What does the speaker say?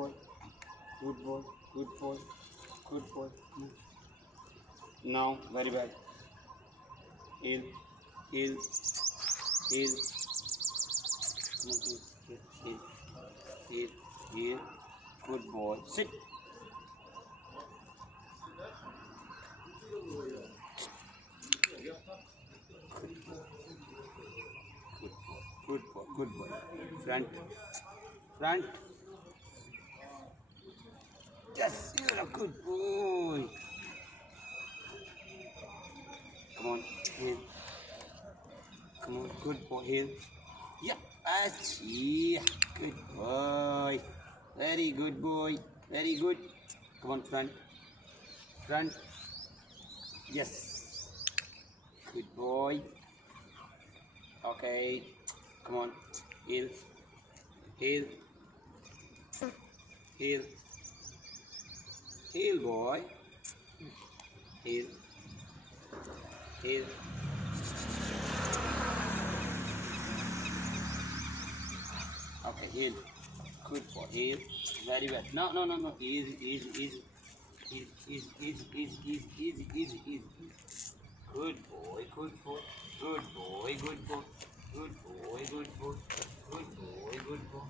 boy, good boy, good boy, good boy. Now, very bad. Heel, heel, heel. Come on, heel, heel, heel, heel. Good boy. Sit. Good boy, good boy. Front, front. Yes, you're a good boy. Come on, heel. Come on, good boy, heel. Yeah, yeah, good boy. Very good boy. Very good. Come on, front, front. Yes, good boy. Okay, come on, heel, heel, heel, heel, boy, heel, heel. Okay, heel, good boy, heel, very well. No, no, no, no, easy, easy, easy, easy, easy, easy, easy, easy, easy, easy. Good boy, good boy, good boy, good boy, good boy, good boy, good boy, good boy.